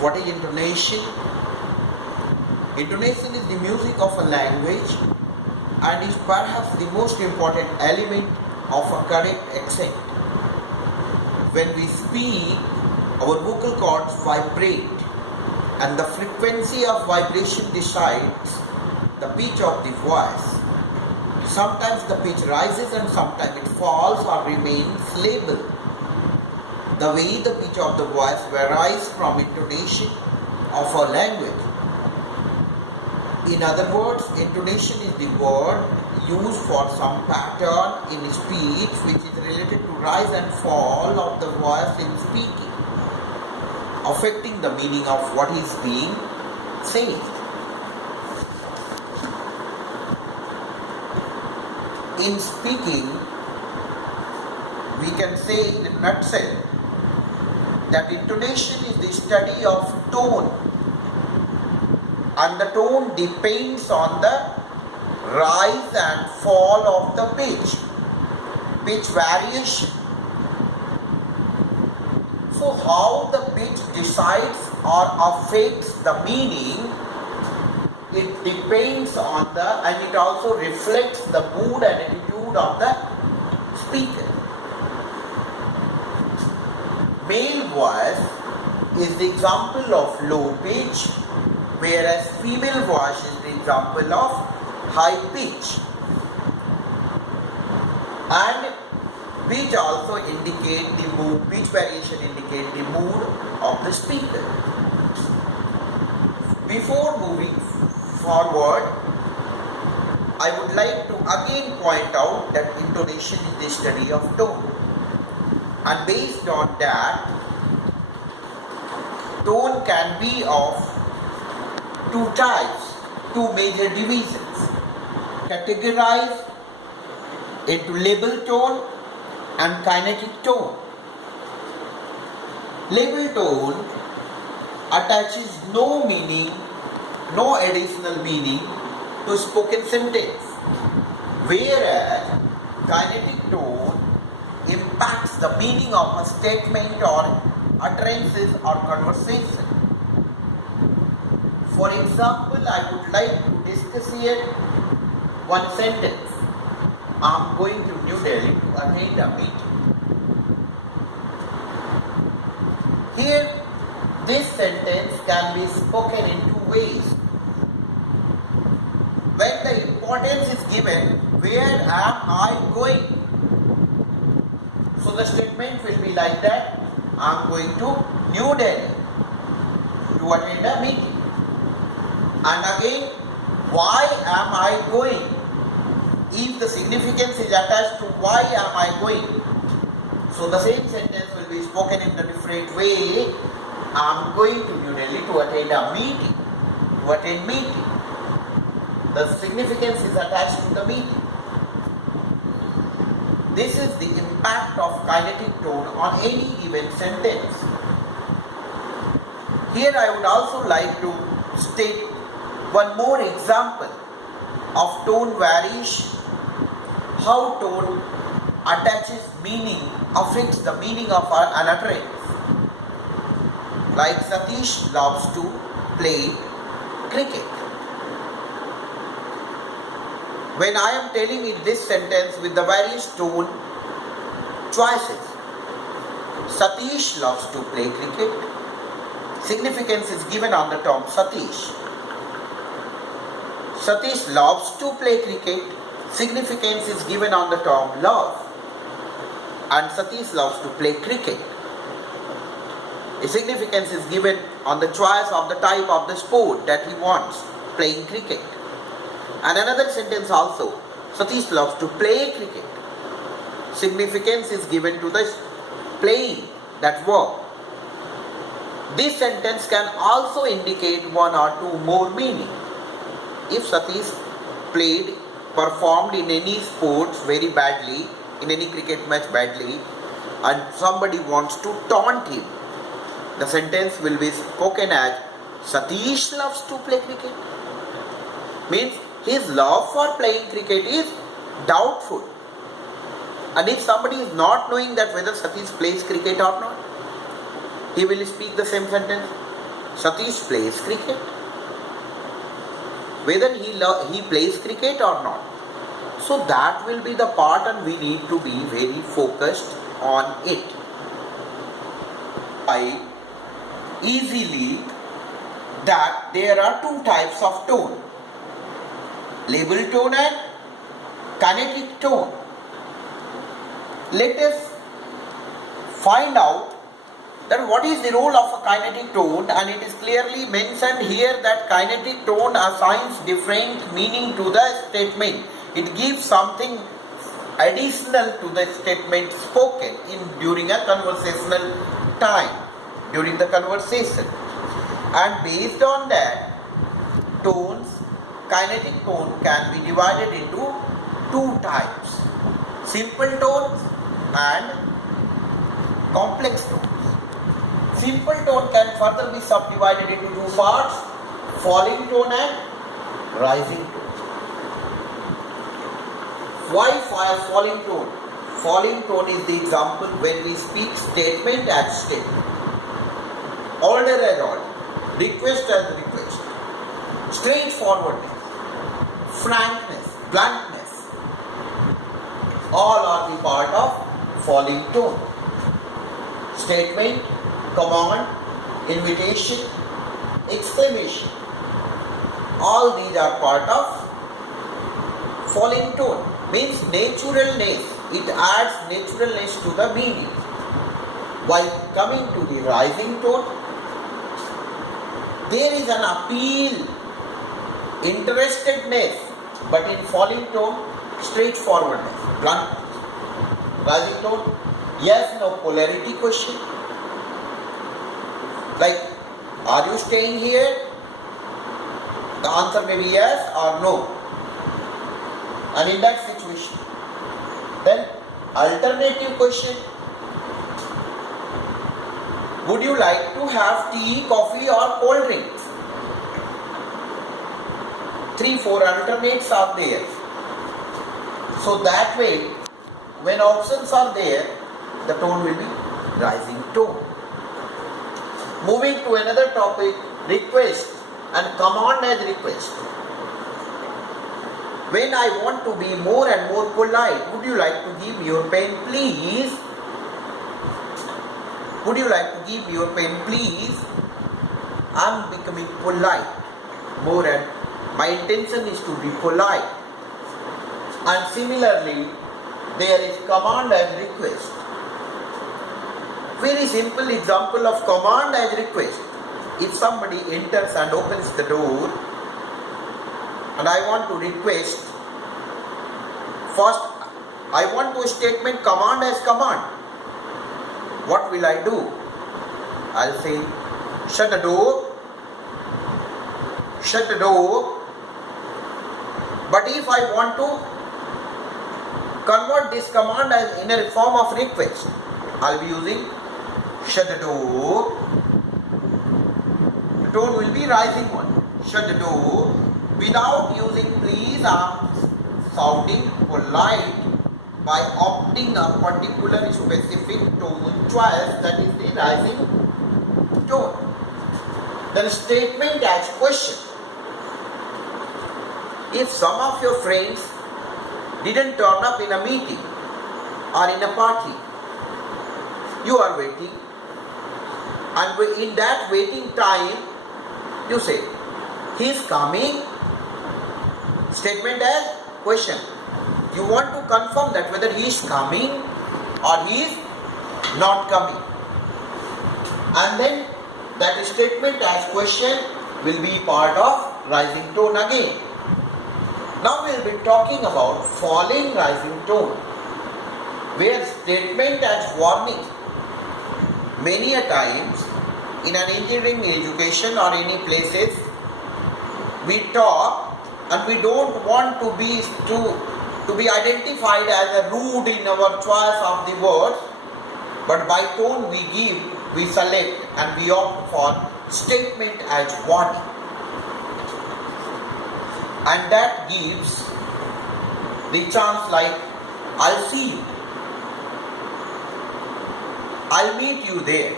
What is intonation? Intonation is the music of a language and is perhaps the most important element of a correct accent. When we speak, our vocal cords vibrate, and the frequency of vibration decides the pitch of the voice. Sometimes the pitch rises and sometimes it falls or remains level. The way the pitch of the voice varies from intonation of a language. In other words, intonation is the word used for some pattern in speech which is related to rise and fall of the voice in speaking, affecting the meaning of what is being said. In speaking, we can say in a nutshell that intonation is the study of tone, and the tone depends on the rise and fall of the pitch variation. So how the pitch decides or affects the meaning, it depends on and it also reflects the mood and attitude of the speaker. Male voice is the example of low pitch, whereas female voice is the example of high pitch, and which also indicate the mood, pitch variation indicate the mood of the speaker. Before moving forward, I would like to again point out that intonation is the study of tone, and based on that, tone can be of two types, two major divisions, categorized into label tone and kinetic tone. Label tone attaches no meaning, no additional meaning to spoken sentence, whereas kinetic tone impacts the meaning of a statement or utterances or conversation. For example, I would like to discuss here one sentence. I am going to New Delhi to attend a meeting. Here, this sentence can be spoken in two ways. When the importance is given, where am I going? So the statement will be like that: I am going to New Delhi to attend a meeting. And again, why am I going? If the significance is attached to why am I going, so the same sentence will be spoken in a different way. I am going to New Delhi to attend a meeting. To attend meeting. The significance is attached to the meeting. This is the impact of kinetic tone on any given sentence. Here I would also like to state one more example of tone variation. How tone attaches meaning, affects the meaning of an utterance. Like Satish loves to play cricket. When I am telling in this sentence with the various tone choices, Satish loves to play cricket, significance is given on the term Satish. Satish loves to play cricket, significance is given on the term love. And Satish loves to play cricket. A significance is given on the choice of the type of the sport that he wants, playing cricket. And another sentence also, Satish loves to play cricket. Significance is given to the playing, that verb. This sentence can also indicate one or two more meaning. If Satish performed in any sports very badly, in any cricket match badly, and somebody wants to taunt him, the sentence will be spoken as Satish loves to play cricket. Means his love for playing cricket is doubtful. And if somebody is not knowing that whether Satish plays cricket or not, he will speak the same sentence. Satish plays cricket. Whether he plays cricket or not. So that will be the part, and we need to be very focused on it. I easily that there are two types of tone, label tone and kinetic tone. Let us find out that what is the role of a kinetic tone, and it is clearly mentioned here that kinetic tone assigns different meaning to the statement. It gives something additional to the statement spoken during a conversational time, during the conversation. And based on that, tones, kinetic tone can be divided into two types, simple tones and complex tones. Simple tone can further be subdivided into two parts, falling tone and rising tone. Why falling tone? Falling tone is the example when we speak statement as statement, order as order, request as request, straightforwardness, frankness, bluntness, all are the part of falling tone. Statement, command, invitation, exclamation, all these are part of falling tone. Means naturalness, it adds naturalness to the meaning. While coming to the rising tone, there is an appeal, interestedness, but in falling tone, straightforwardness, bluntness. Rising tone, yes, no polarity question. Like, are you staying here? The answer may be yes or no. And in that situation, then alternative question, would you like to have tea, coffee or cold drinks? 3-4 alternates are there. So that way, when options are there, the tone will be rising tone. Moving to another topic, request and command as request. When I want to be more and more polite, would you like to give your pen please? Would you like to give your pen please? I am becoming polite more, and my intention is to be polite. And similarly, there is command as request. Very simple example of command as request. If somebody enters and opens the door, and I want to request, first I want to statement command as command. What will I do? I'll say, shut the door, shut the door. But if I want to convert this command as in a form of request, I'll be using shut the door. The tone will be rising one. Shut the door. Without using please, I am sounding polite by opting a particular specific tone choice, that is the rising tone. Then statement as question. If some of your friends didn't turn up in a meeting or in a party, you are waiting, and in that waiting time, you say, he is coming. Statement as question. You want to confirm that whether he is coming or he is not coming. And then that statement as question will be part of rising tone again. Now we will be talking about falling rising tone, where statement as warning. Many a times in an engineering education or any places, we talk and we don't want to be identified as a rude in our choice of the words, but by tone we select and we opt for statement as warning, and that gives the chance like, I'll see you, I'll meet you there,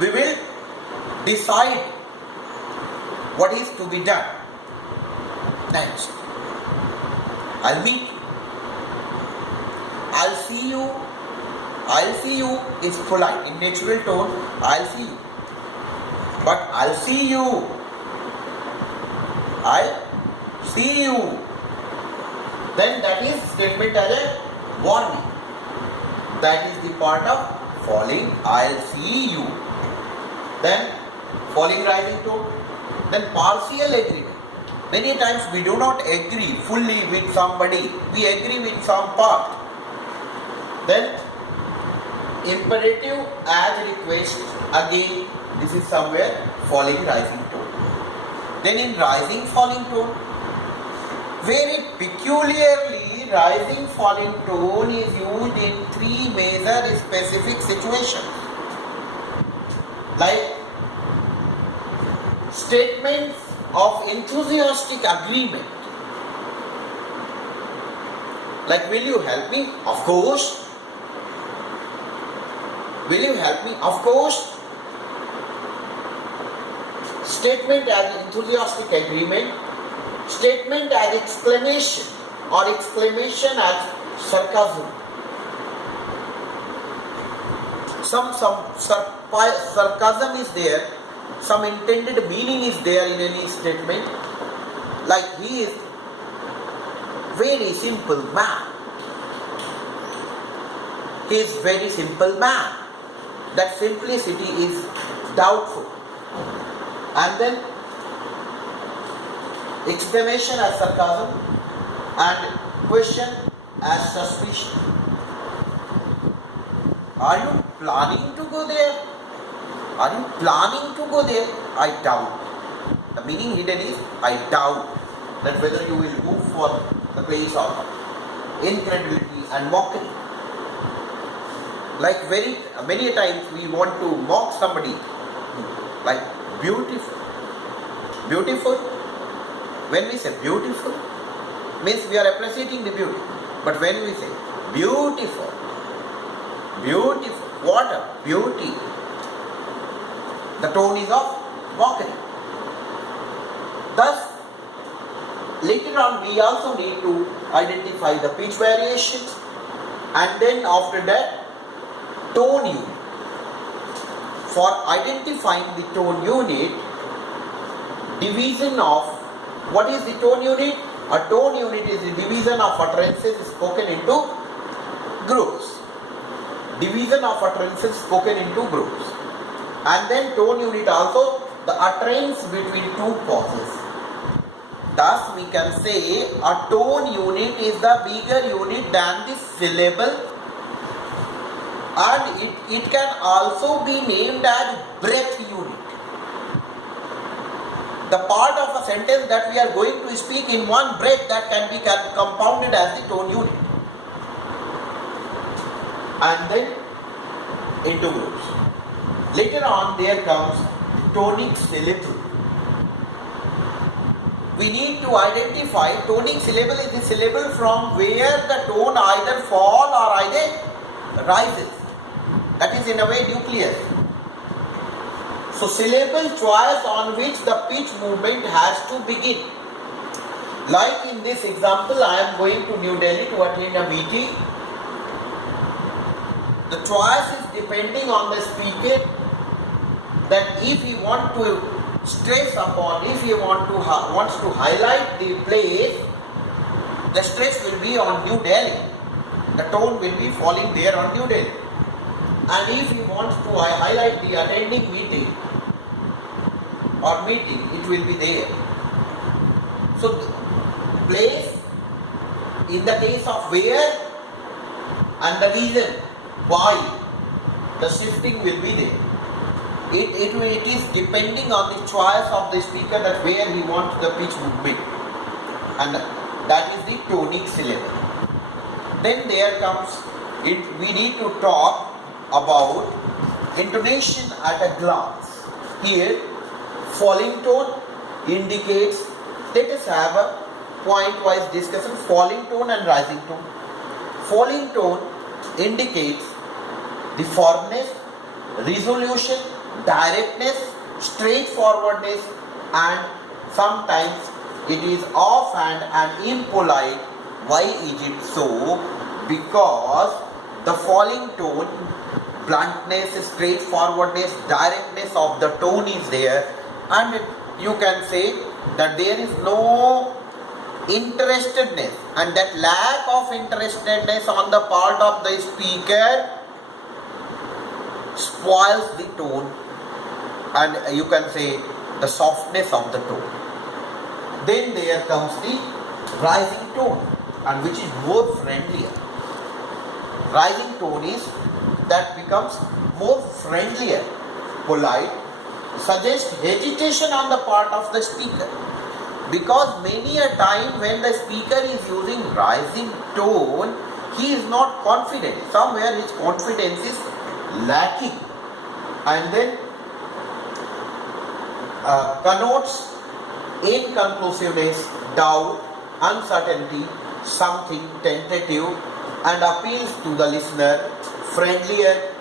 we will decide what is to be done next. I'll meet you. I'll see you. I'll see you is polite. In natural tone, I'll see you. But I'll see you. I'll see you. Then that is statement as a warning. That is the part of falling. I'll see you. Then falling rising tone. Then partial agreement. Many times we do not agree fully with somebody. We agree with some part. Then imperative as request. Again, this is somewhere falling rising tone. Then in rising falling tone, very peculiarly rising falling tone is used in three major specific situations. Like statements of enthusiastic agreement. Like, will you help me? Of course. Will you help me? Of course. Statement as enthusiastic agreement. Statement as exclamation or exclamation as sarcasm. Some sarcasm is there. Some intended meaning is there in any statement. Like, he is very simple man. He is very simple man. That simplicity is doubtful. And then exclamation as sarcasm and question as suspicion. Are you planning to go there? Are you planning to go there? I doubt. The meaning hidden is I doubt that whether you will move for the place of incredulity and mockery. Like many times we want to mock somebody. Like beautiful. Beautiful. When we say beautiful, means we are appreciating the beauty. But when we say beautiful, beautiful, what a beauty. The tone is of mockery. Thus, later on we also need to identify the pitch variations, and then after that tone unit. For identifying the tone unit, division of, what is the tone unit? A tone unit is the division of utterances spoken into groups. Division of utterances spoken into groups. And then tone unit also the utterance between two pauses. Thus we can say a tone unit is the bigger unit than the syllable, and it can also be named as breath unit. The part of a sentence that we are going to speak in one breath that can be compounded as the tone unit. And then into groups. Later on there comes tonic syllable. We need to identify tonic syllable is the syllable from where the tone either fall or either rises. That is in a way nucleus. So syllable choice on which the pitch movement has to begin. Like in this example, I am going to New Delhi to attend a meeting. The choice is depending on the speaker, that if he wants to stress upon, if he wants to highlight the place, the stress will be on New Delhi. The tone will be falling there on New Delhi. And if he wants to highlight the attending meeting, it will be there. So place, in the case of where, and the reason why, the shifting will be there. It is depending on the choice of the speaker that where he wants the pitch movement, and that is the tonic syllable. Then there comes it. We need to talk about intonation at a glance. Here, falling tone indicates. Let us have a point-wise discussion. Falling tone and rising tone. Falling tone indicates the firmness, resolution, directness, straightforwardness, and sometimes it is offhand and impolite. Why is it so? Because the falling tone, bluntness, straightforwardness, directness of the tone is there, and you can say that there is no interestedness, and that lack of interestedness on the part of the speaker spoils the tone, and you can say the softness of the tone. Then there comes the rising tone, and which is more friendlier. Rising tone is that becomes more friendlier, polite, suggests hesitation on the part of the speaker. Because many a time when the speaker is using rising tone, he is not confident. Somewhere his confidence is lacking, and then connotes inconclusiveness, doubt, uncertainty, something tentative, and appeals to the listener friendlier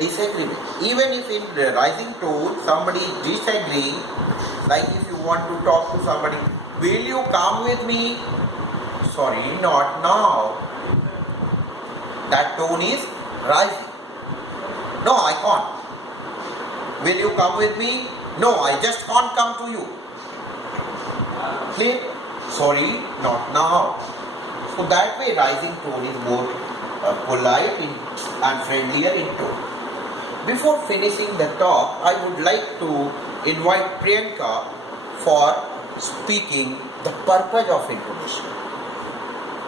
disagreement. Even if in the rising tone somebody is disagreeing, like if you want to talk to somebody, will you come with me? Sorry, not now. That tone is rising. No, I can't. Will you come with me? No, I just can't come to you. Clear? Sorry, not now. So that way rising tone is more polite and friendlier in tone. Before finishing the talk, I would like to invite Priyanka for speaking the purpose of intonation.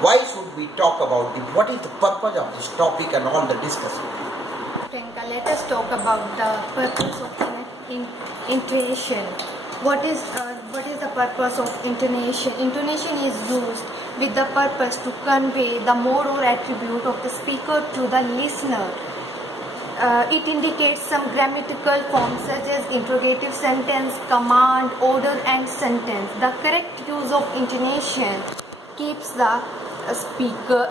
Why should we talk about it? What is the purpose of this topic and all the discussion? Priyanka, let us talk about the purpose of intonation. What is the purpose of intonation? Intonation is used with the purpose to convey the mode or attribute of the speaker to the listener. It indicates some grammatical forms such as interrogative sentence, command, order, and sentence. The correct use of intonation keeps the speaker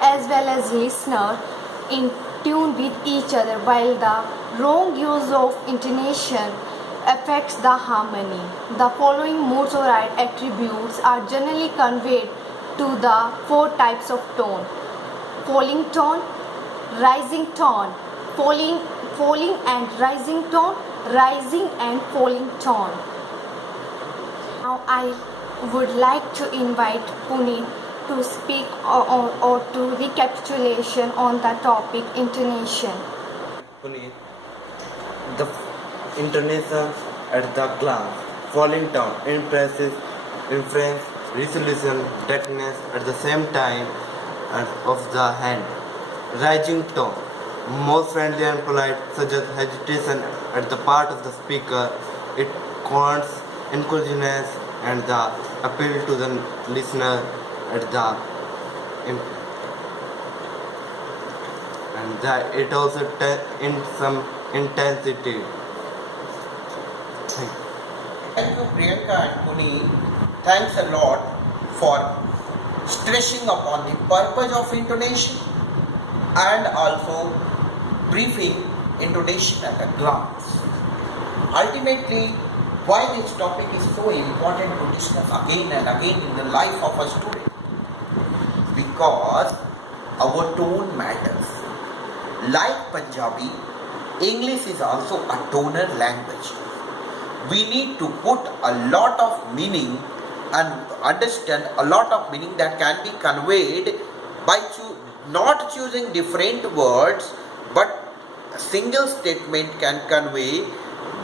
as well as listener in tune with each other, while the wrong use of intonation affects the harmony. The following modes or attributes are generally conveyed to the four types of tone: falling tone, rising tone, falling and rising tone, rising and falling tone. Now I would like to invite Puneet to speak or to recapitulation on the topic intonation. Puneet, the intonation at the glance, falling down, impresses, inference, resolution, directness at the same time of the hand. Rising tone, more friendly and polite, suggests hesitation at the part of the speaker. It connotes inclusiveness and the appeal to the listener at the and that it also in some intensity. Thank you, Priyanka and Puneet. Thanks a lot for stressing upon the purpose of intonation and also briefing intonation at a glance. Ultimately, why this topic is so important to discuss again and again in the life of a student? Because our tone matters. Like Punjabi, English is also a tonal language. We need to put a lot of meaning and understand a lot of meaning that can be conveyed by not choosing different words, but a single statement can convey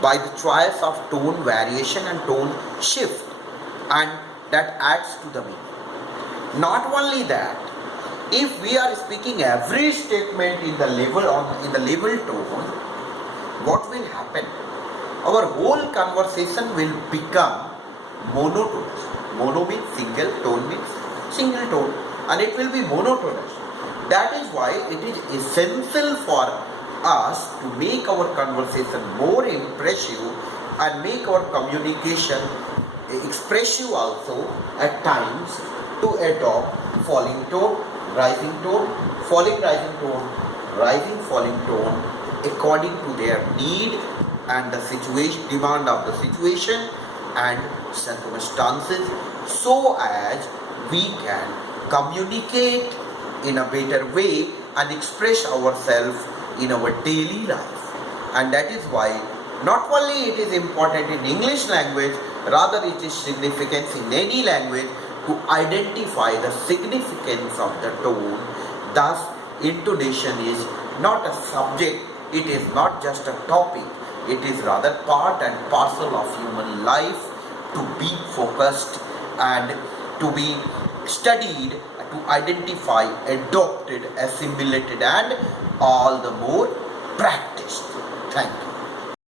by the choice of tone variation and tone shift, and that adds to the meaning. Not only that, if we are speaking every statement in the level tone, what will happen? Our whole conversation will become monotonous. Mono means single, tone means single tone, and it will be monotonous. That is why it is essential for us to make our conversation more impressive and make our communication expressive also at times, to adopt falling tone, rising tone, falling rising tone, rising falling tone, according to their need and the situation, demand of the situation and circumstances, so as we can communicate in a better way and express ourselves in our daily life. And that is why not only it is important in English language, rather it is significant in any language to identify the significance of the tone. Thus, intonation is not a subject, it is not just a topic, it is rather part and parcel of human life to be focused and to be studied, to identify, adopted, assimilated and all the more practiced. Thank you.